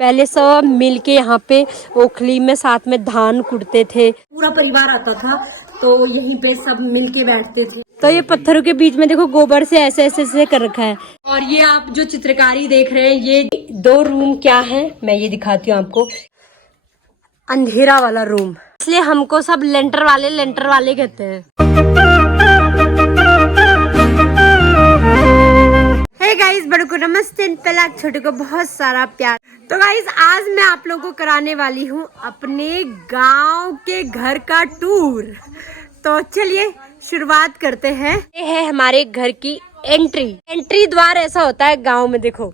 पहले सब मिलके यहाँ पे ओखली में साथ में धान कुटते थे, पूरा परिवार आता था तो यहीं पे सब मिलके बैठते थे। तो ये पत्थरों के बीच में देखो गोबर से ऐसे ऐसे ऐसे कर रखा है। और ये आप जो चित्रकारी देख रहे हैं ये 2 रूम क्या है मैं ये दिखाती हूँ आपको। अंधेरा वाला रूम, इसलिए हमको सब लेंटर वाले कहते हैं। हे गाइस, बड़ों को नमस्ते, पहला छोटे को बहुत सारा प्यार। तो गाइस आज मैं आप लोगों को कराने वाली हूँ अपने गांव के घर का टूर। तो चलिए शुरुआत करते हैं। ये है हमारे घर की एंट्री द्वार। ऐसा होता है गांव में, देखो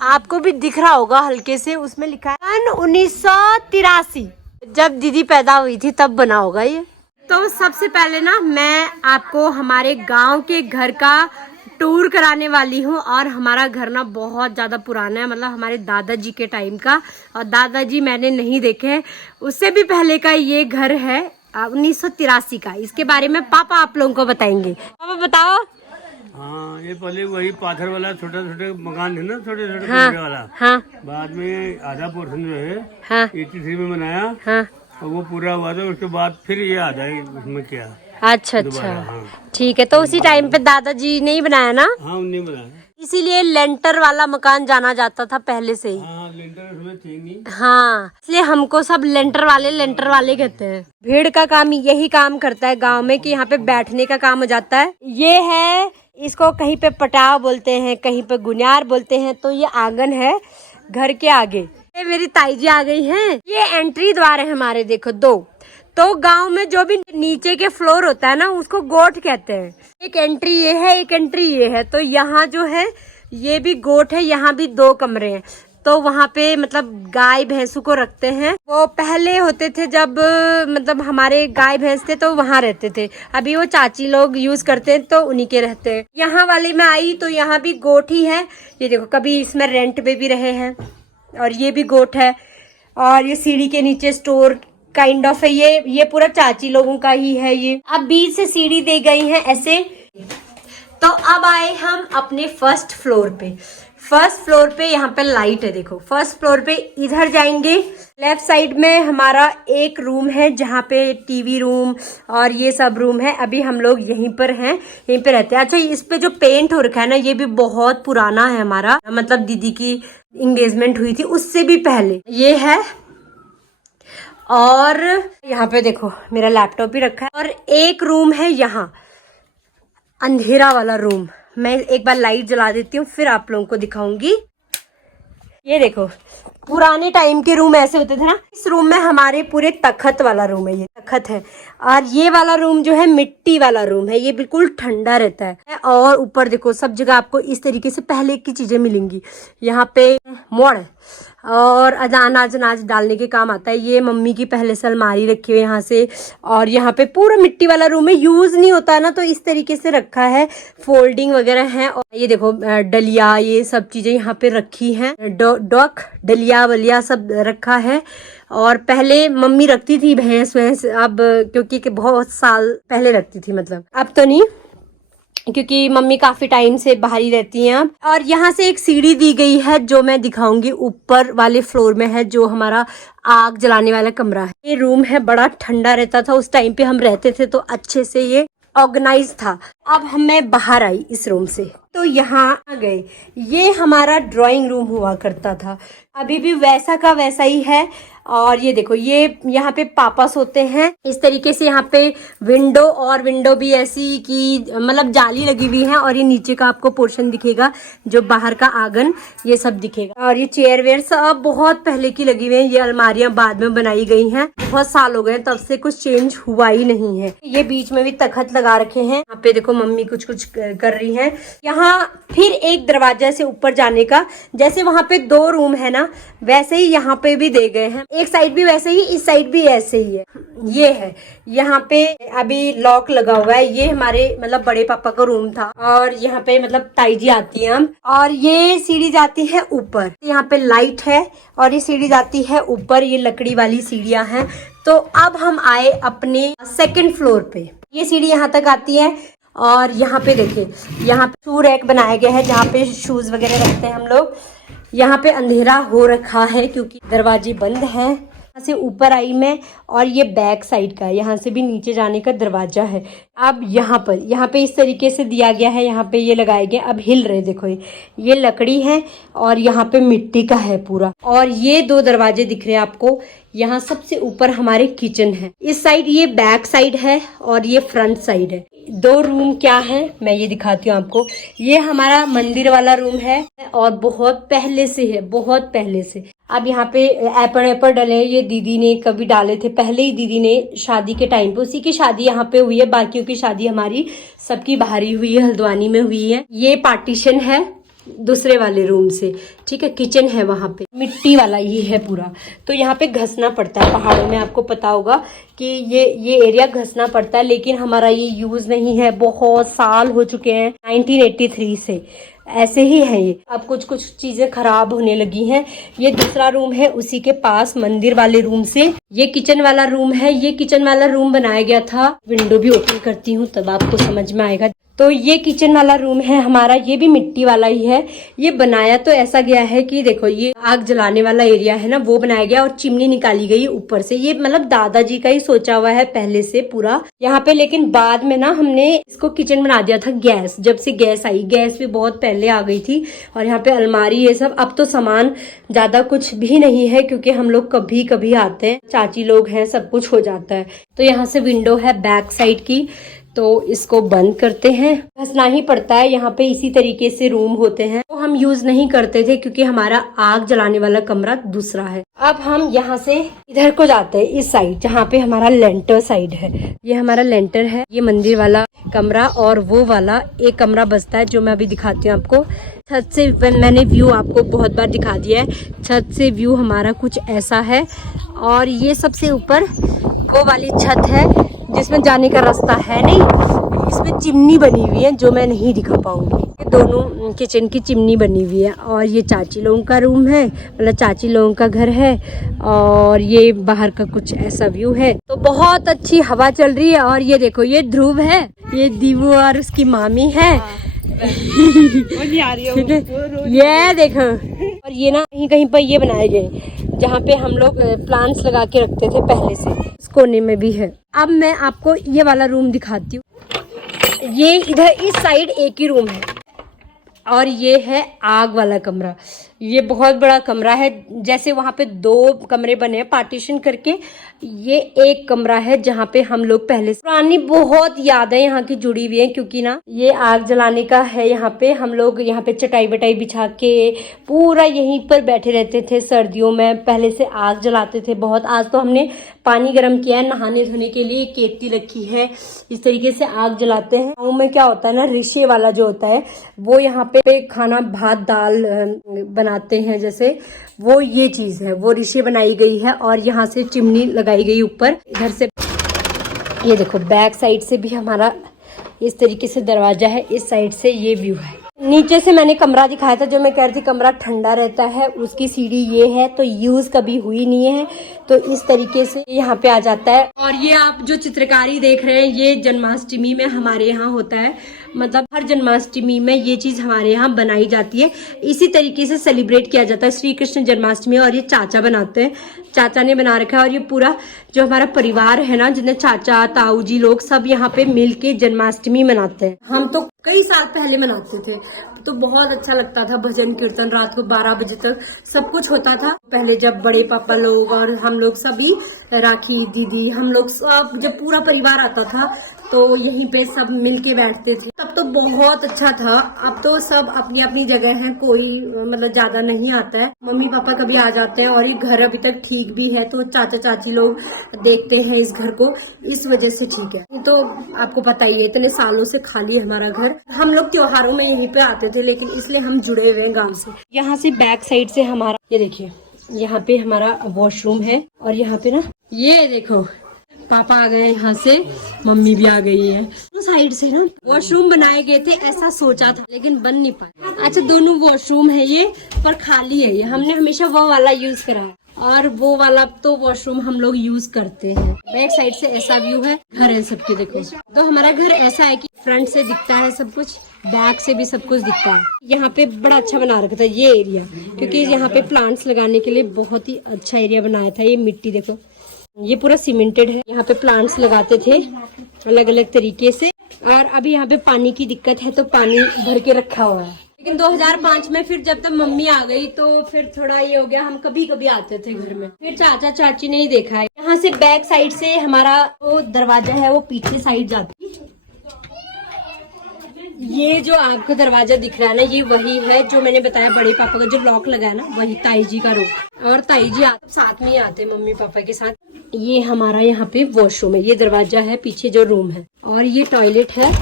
आपको भी दिख रहा होगा हल्के से, उसमें लिखा है 1983 जब दीदी पैदा हुई थी तब बना होगा ये। तो सबसे पहले ना मैं आपको हमारे गांव के घर का टूर कराने वाली हूँ। और हमारा घर ना बहुत ज़्यादा पुराना है, मतलब हमारे दादाजी के टाइम का, और दादाजी मैंने नहीं देखे हैं, उससे भी पहले का ये घर है 1983 का। इसके बारे में पापा आप लोगों को बताएंगे। पापा बताओ। हाँ, ये पहले वही पाथर वाला छोटे छोटे मकान थे ना, छोटे छोटे हाँ, कमरे वाला। हाँ, बाद में आधा पोर्शन जो है हाँ, 83 में बनाया, हाँ। और वो पूरा हुआ था। उसके बाद फिर ये आधा ही उसमें किया अच्छा दोबारा। अच्छा, हाँ ठीक है। तो उसी टाइम पे दादाजी ने ही बनाया ना, हाँ, उन्हें बनाया। इसीलिए लेंटर वाला मकान जाना जाता था पहले से ही। हाँ, लेंटर उसमें थे नहीं। हाँ, इसलिए हमको सब लेंटर वाले कहते हैं। भीड़ का काम यही काम करता है गांव में कि यहाँ पे बैठने का काम हो जाता है। ये है, इसको कहीं पे पटाव बोलते हैं, कहीं पे गुनियार बोलते हैं। तो ये आंगन है घर के आगे। ये मेरी ताई जी आ गई हैं। ये एंट्री द्वार है हमारे, देखो 2। तो गांव में जो भी नीचे के फ्लोर होता है ना उसको गोठ कहते हैं। एक एंट्री ये है, एक एंट्री ये है। तो यहाँ जो है ये भी गोठ है, यहाँ भी 2 कमरे हैं। तो वहाँ पे मतलब गाय भैंसों को रखते हैं। वो पहले होते थे जब मतलब हमारे गाय भैंस थे तो वहाँ रहते थे। अभी वो चाची लोग यूज करते हैं तो उन्हीं के रहते हैं। यहाँ वाले में आई तो यहाँ भी गोठ ही है। ये देखो, कभी इसमें रेंट पे भी रहे हैं। और ये भी गोठ है। और ये सीढ़ी के नीचे स्टोर काइंड ऑफ है। ये पूरा चाची लोगों का ही है। ये अब बीच से सीढ़ी दे गई है ऐसे। तो अब आए हम अपने फर्स्ट फ्लोर पे यहाँ पे लाइट है, देखो। फर्स्ट फ्लोर पे इधर जाएंगे, लेफ्ट साइड में हमारा एक रूम है जहाँ पे टीवी रूम और ये सब रूम है। अभी हम लोग यहीं पर हैं, यहीं पे रहते हैं। अच्छा, इस पे जो पेंट हो रखा है ना ये भी बहुत पुराना है हमारा, मतलब दीदी की एंगेजमेंट हुई थी उससे भी पहले ये है। और यहाँ पे देखो मेरा लैपटॉप भी रखा है। और एक रूम है यहाँ, अंधेरा वाला रूम। मैं एक बार लाइट जला देती हूँ फिर आप लोगों को दिखाऊंगी। ये देखो, पुराने टाइम के रूम ऐसे होते थे ना। इस रूम में हमारे पूरे तखत वाला रूम है, ये तखत है। और ये वाला रूम जो है मिट्टी वाला रूम है, ये बिल्कुल ठंडा रहता है। और ऊपर देखो सब जगह आपको इस तरीके से पहले की चीजें मिलेंगी। यहाँ पे मोड़ और अनाज डालने के काम आता है। ये मम्मी की पहले से अलमारी रखी हुई है यहाँ से। और यहाँ पे पूरा मिट्टी वाला रूम है, यूज नहीं होता है ना तो इस तरीके से रखा है, फोल्डिंग वगैरह है। और ये देखो डलिया, ये सब चीजें यहाँ पे रखी हैं। डॉक डलिया वलिया सब रखा है। और पहले मम्मी रखती थी भैंस वैंस, अब क्योंकि बहुत साल पहले रखती थी, मतलब अब तो नहीं क्योंकि मम्मी काफी टाइम से बाहर ही रहती हैं अब। और यहाँ से एक सीढ़ी दी गई है जो मैं दिखाऊंगी, ऊपर वाले फ्लोर में है जो हमारा आग जलाने वाला कमरा है। ये रूम है, बड़ा ठंडा रहता था उस टाइम पे हम रहते थे तो अच्छे से ये ऑर्गेनाइज था। अब मैं बाहर आई इस रूम से तो यहाँ आ गए। ये हमारा ड्राइंग रूम हुआ करता था, अभी भी वैसा का वैसा ही है। और ये देखो, ये यहाँ पे पापा सोते हैं इस तरीके से। यहाँ पे विंडो भी ऐसी की मतलब जाली लगी हुई है। और ये नीचे का आपको पोर्शन दिखेगा जो बाहर का आंगन, ये सब दिखेगा। और ये चेयर वेयर सब बहुत पहले की लगी हुई है। ये अलमारियां बाद में बनाई गई हैं, बहुत साल हो गए तब से कुछ चेंज हुआ ही नहीं है। ये बीच में भी तखत लगा रखे हैं। यहाँ पे देखो मम्मी कुछ कर रही है। यहाँ फिर एक दरवाजा से ऊपर जाने का, जैसे वहां पे 2 रूम है ना वैसे ही यहाँ पे भी दे गए हैं। एक साइड भी वैसे ही, इस साइड भी ऐसे ही है। ये है, यहाँ पे अभी लॉक लगा हुआ है। ये हमारे मतलब बड़े पापा का रूम था। और यहाँ पे मतलब ताई जी आती है हम। और ये सीढ़ी जाती है ऊपर, यहाँ पे लाइट है। और ये सीढ़ी जाती है ऊपर, ये लकड़ी वाली सीढ़ियां हैं। तो अब हम आए अपने 2nd फ्लोर पे। ये सीढ़ी यहाँ तक आती है। और यहाँ पे देखिए, यहाँ पे शू रैक बनाया गया है जहाँ पे शूज वगैरह रखते हैं हम लोग। यहाँ पे अंधेरा हो रखा है क्योंकि दरवाजे बंद हैं। यहाँ से ऊपर आई मैं और ये बैक साइड का है, यहाँ से भी नीचे जाने का दरवाजा है। अब यहाँ पे इस तरीके से दिया गया है, यहाँ पे ये लगाए गए। अब हिल रहे देखो, ये लकड़ी है और यहाँ पे मिट्टी का है पूरा। और ये 2 दरवाजे दिख रहे हैं आपको। यहाँ सबसे ऊपर हमारे किचन है। इस साइड ये बैक साइड है और ये फ्रंट साइड है। 2 रूम क्या है मैं ये दिखाती हूँ आपको। ये हमारा मंदिर वाला रूम है और बहुत पहले से है, बहुत पहले से। अब यहाँ पे एपर डले, ये दीदी ने कभी डाले थे, पहले ही दीदी ने शादी के टाइम पे, उसी की शादी यहाँ पे हुई है। बाकियों की शादी हमारी सबकी बाहर ही हुई है, हल्द्वानी में हुई है। ये पार्टीशन है दूसरे वाले रूम से, ठीक है। किचन है वहां पे, मिट्टी वाला ही है पूरा। तो यहाँ पे घसना पड़ता है पहाड़ों में, आपको पता होगा कि ये एरिया घसना पड़ता है, लेकिन हमारा ये यूज नहीं है। बहुत साल हो चुके हैं, 1983 से ऐसे ही है ये। अब कुछ चीजें खराब होने लगी हैं। ये दूसरा रूम है उसी के पास, मंदिर वाले रूम से। ये किचन वाला रूम है। ये किचन वाला रूम बनाया गया था। विंडो भी ओपन करती हूँ तब आपको समझ में आएगा। तो ये किचन वाला रूम है हमारा, ये भी मिट्टी वाला ही है। ये बनाया तो ऐसा गया है कि देखो, ये आग जलाने वाला एरिया है ना, वो बनाया गया और चिमनी निकाली गई ऊपर से। ये मतलब दादाजी का ही सोचा हुआ है पहले से पूरा यहाँ पे। लेकिन बाद में ना हमने इसको किचन बना दिया था। गैस, जब से गैस आई, गैस भी बहुत पहले आ गई थी। और यहाँ पे अलमारी ये सब। अब तो सामान ज्यादा कुछ भी नहीं है क्योंकि हम लोग कभी कभी आते हैं, चाची लोग हैं, सब कुछ हो जाता है। तो यहाँ से विंडो है बैक साइड की, तो इसको बंद करते हैं। घसना ही पड़ता है। यहाँ पे इसी तरीके से रूम होते हैं, तो हम यूज नहीं करते थे क्योंकि हमारा आग जलाने वाला कमरा दूसरा है। अब हम यहाँ से इधर को जाते हैं, इस साइड जहाँ पे हमारा लेंटर साइड है। ये हमारा लेंटर है, ये मंदिर वाला कमरा और वो वाला एक कमरा बचता है जो मैं अभी दिखाती हूँ आपको। छत से मैंने व्यू आपको बहुत बार दिखा दिया है। छत से व्यू हमारा कुछ ऐसा है। और ये सबसे ऊपर वो वाली छत है जिसमें जाने का रास्ता है नहीं, इसमें चिमनी बनी हुई है जो मैं नहीं दिखा पाऊंगी। ये दोनों किचन की चिमनी बनी हुई है। और ये चाची लोगों का रूम है, मतलब चाची लोगों का घर है। और ये बाहर का कुछ ऐसा व्यू है। तो बहुत अच्छी हवा चल रही है। और ये देखो, ये ध्रुव है, ये दीवू और उसकी मामी है। ठीक है, ये देखो। और ये ना कहीं पर ये बनाए गए जहाँ पे हम लोग प्लांट्स लगा के रखते थे पहले से। इस कोने में भी है। अब मैं आपको ये वाला रूम दिखाती हूँ। ये इधर इस साइड एक ही रूम है और ये है आग वाला कमरा। ये बहुत बड़ा कमरा है। जैसे वहाँ पे 2 कमरे बने हैं पार्टीशन करके, ये एक कमरा है जहाँ पे हम लोग पहले से। पुरानी बहुत यादें यहाँ की जुड़ी हुई है क्योंकि ना ये आग जलाने का है। यहाँ पे हम लोग यहाँ पे चटाई बटाई बिछा के पूरा यहीं पर बैठे रहते थे। सर्दियों में पहले से आग जलाते थे बहुत। आज तो हमने पानी गर्म किया है नहाने धोने के लिए, केतली रखी है, इस तरीके से आग जलाते हैं। गाँव में क्या होता है ना, रिशे वाला जो होता है वो यहाँ पे खाना भात दाल बनाते हैं, जैसे वो ये चीज है, वो रिशे बनाई गई है। और यहाँ से चिमनी लगाई गई ऊपर। इधर से ये देखो, बैक साइड से भी हमारा इस तरीके से दरवाजा है। इस साइड से ये व्यू है। नीचे से मैंने कमरा दिखाया था जो मैं कह रही थी कमरा ठंडा रहता है, उसकी सीढ़ी ये है, तो यूज कभी हुई नहीं है, तो इस तरीके से यहाँ पे आ जाता है। और ये आप जो चित्रकारी देख रहे हैं, ये जन्माष्टमी में हमारे यहाँ होता है। मतलब हर जन्माष्टमी में ये चीज हमारे यहाँ बनाई जाती है। इसी तरीके से सेलिब्रेट किया जाता है श्री कृष्ण जन्माष्टमी। और ये चाचा बनाते हैं, चाचा ने बना रखा है। और ये पूरा जो हमारा परिवार है ना, जितने चाचा ताऊ जी लोग सब यहाँ पे मिलके जन्माष्टमी मनाते हैं। हम तो कई साल पहले मनाते थे, तो बहुत अच्छा लगता था। भजन कीर्तन रात को 12 बजे तक सब कुछ होता था। पहले जब बड़े पापा लोग और हम लोग सभी, राखी दीदी, हम लोग सब जब पूरा परिवार आता था तो यहीं पे सब मिलके बैठते थे। तब तो बहुत अच्छा था। अब तो सब अपनी अपनी जगह है, कोई मतलब ज्यादा नहीं आता है। मम्मी पापा कभी आ जाते हैं और ये घर अभी तक ठीक भी है, तो चाचा चाची लोग देखते हैं इस घर को, इस वजह से ठीक है। तो आपको पता ही है, इतने सालों से खाली है हमारा घर। हम लोग त्योहारों में यहीं पे आते थे, लेकिन इसलिए हम जुड़े हुए हैं गाँव से। यहाँ से बैक साइड से हमारा ये देखिए, यहाँ पे हमारा वॉशरूम है। और यहाँ पे ना ये देखो, पापा आ गए यहाँ से, मम्मी भी आ गई है। तो साइड से ना वॉशरूम बनाए गए थे, ऐसा सोचा था लेकिन बन नहीं पाया। अच्छा, दोनों वॉशरूम है ये, पर खाली है ये। हमने हमेशा वो वाला यूज करा है। और वो वाला तो वॉशरूम हम लोग यूज करते हैं। बैक साइड से ऐसा व्यू है, घर है सबके। देखो तो हमारा घर ऐसा है कि फ्रंट से दिखता है सब कुछ, बैक से भी सब कुछ दिखता है। यहाँ पे बड़ा अच्छा बना रखा था ये एरिया, क्योंकि यहाँ पे प्लांट्स लगाने के लिए बहुत ही अच्छा एरिया बनाया था। ये मिट्टी देखो, ये पूरा सीमेंटेड है। यहाँ पे प्लांट्स लगाते थे अलग अलग तरीके से। और अभी यहाँ पे पानी की दिक्कत है तो पानी भर के रखा हुआ है। लेकिन 2005 में फिर जब तक मम्मी आ गई तो फिर थोड़ा ये हो गया, हम कभी कभी आते थे घर में। फिर चाचा चाची ने ही देखा है। यहाँ से बैक साइड से हमारा वो दरवाजा है वो पीछे साइड जाती है। ये जो आपको दरवाजा दिख रहा है ना, ये वही है जो मैंने बताया बड़े पापा का जो लॉक लगा है ना, वही ताई जी का रूम। और ताई जी साथ में ही आते मम्मी पापा के साथ। ये हमारा यहाँ पे वॉशरूम है, ये दरवाजा है, पीछे जो रूम है। और ये टॉयलेट है।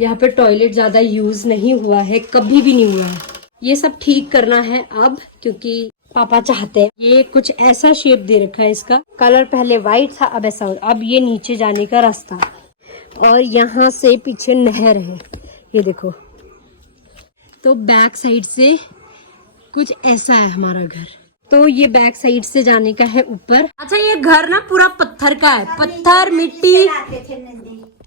यहाँ पे टॉयलेट ज्यादा यूज नहीं हुआ है, कभी भी नहीं हुआ है। ये सब ठीक करना है अब, क्योंकि पापा चाहते हैं। ये कुछ ऐसा शेप दे रखा है, इसका कलर पहले व्हाइट था, अब ऐसा। अब ये नीचे जाने का रास्ता, और यहाँ से पीछे नहर है, ये देखो। तो बैक साइड से कुछ ऐसा है हमारा घर। तो ये बैक साइड से जाने का है ऊपर। अच्छा, ये घर ना पूरा पत्थर का है, पत्थर मिट्टी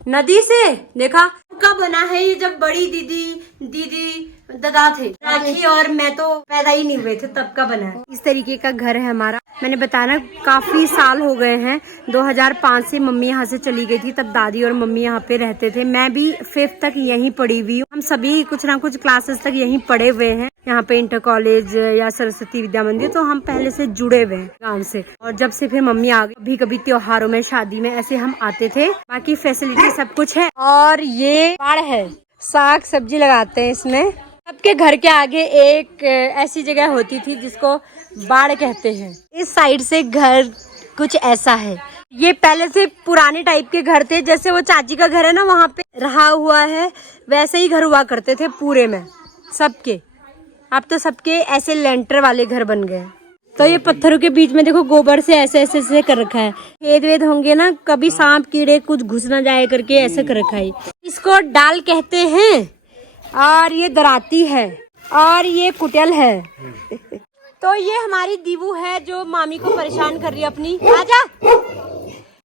नदी से। देखा कब बना है ये, जब बड़ी दीदी दादा थे, राखी और मैं तो पैदा ही नहीं हुए थे तब का बना है। इस तरीके का घर है हमारा। मैंने बताया ना काफी साल हो गए हैं। 2005 से मम्मी यहाँ से चली गई थी, तब दादी और मम्मी यहाँ पे रहते थे। मैं भी 5th तक यहीं पढ़ी हुई हूँ। हम सभी कुछ ना कुछ क्लासेस तक यहीं पढ़े हुए हैं, यहाँ पे इंटर कॉलेज या सरस्वती विद्या मंदिर। तो हम पहले से जुड़े हुए हैं गाँव से। और जब से फिर मम्मी आ गई, कभी कभी त्योहारों में, शादी में ऐसे हम आते थे। बाकी फैसिलिटी सब कुछ है। और ये बाड़ है, साग सब्जी लगाते हैं इसमें। सबके घर के आगे एक ऐसी जगह होती थी जिसको बाड़ कहते हैं। इस साइड से घर कुछ ऐसा है। ये पहले से पुराने टाइप के घर थे, जैसे वो चाची का घर है ना, वहाँ पे रहा हुआ है, वैसे ही घर हुआ करते थे पूरे में सबके। अब तो सबके ऐसे लेंटर वाले घर बन गए। तो ये पत्थरों के बीच में देखो गोबर से ऐसे ऐसे ऐसे कर रखा है। खेत वेद होंगे ना, कभी सांप कीड़े कुछ घुस ना जाए करके ऐसे कर रखा है। इसको डाल कहते हैं। और ये दराती है, और ये कुटियल है। तो ये हमारी दीवू है जो मामी को परेशान कर रही है अपनी। आजा।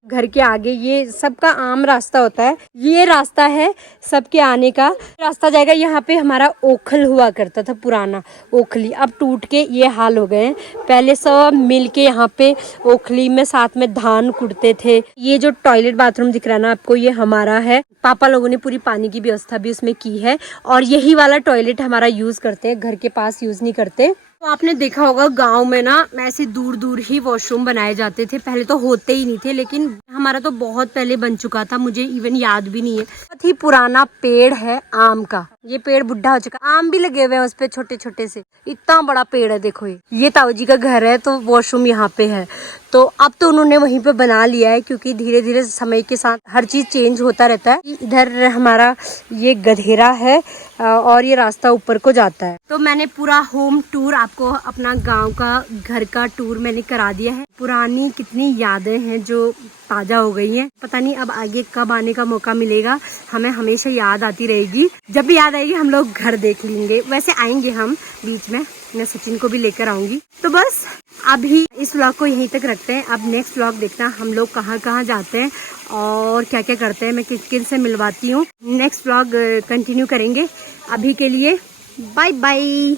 घर के आगे ये सबका आम रास्ता होता है, ये रास्ता है सबके आने का। रास्ता जाएगा यहाँ पे। हमारा ओखल हुआ करता था, पुराना ओखली, अब टूट के ये हाल हो गए हैं। पहले सब मिल के यहाँ पे ओखली में साथ में धान कुटते थे। ये जो टॉयलेट बाथरूम दिख रहा है ना आपको, ये हमारा है। पापा लोगों ने पूरी पानी की व्यवस्था भी उसमें की है। और यही वाला टॉयलेट हमारा यूज करते हैं, घर के पास यूज नहीं करते। तो आपने देखा होगा गांव में ना ऐसे दूर दूर ही वॉशरूम बनाए जाते थे। पहले तो होते ही नहीं थे, लेकिन हमारा तो बहुत पहले बन चुका था, मुझे इवन याद भी नहीं है। बहुत ही पुराना पेड़ है आम का। ये पेड़ बुढ़ा हो चुका, आम भी लगे हुए हैं उस पे छोटे छोटे से। इतना बड़ा पेड़ है देखो। ये ताऊ जी का घर है, तो वॉशरूम यहाँ पे है। तो अब तो उन्होंने वहीं पे बना लिया है, क्योंकि धीरे धीरे समय के साथ हर चीज चेंज होता रहता है। इधर हमारा ये गधेरा है और ये रास्ता ऊपर को जाता है। तो मैंने पूरा होम टूर आपको, अपना गांव का घर का टूर मैंने करा दिया है। पुरानी कितनी यादें हैं जो ताजा हो गई हैं। पता नहीं अब आगे कब आने का मौका मिलेगा, हमें हमेशा याद आती रहेगी। जब भी याद आएगी हम लोग घर देख लेंगे। वैसे आएंगे हम बीच में, मैं सचिन को भी लेकर आऊंगी। तो बस अभी इस व्लॉग को यहीं तक रखते हैं। अब नेक्स्ट व्लॉग देखना हम लोग कहाँ कहाँ जाते हैं और क्या क्या करते हैं, मैं किन किन से मिलवाती हूँ। नेक्स्ट व्लॉग कंटिन्यू करेंगे। अभी के लिए बाय बाय।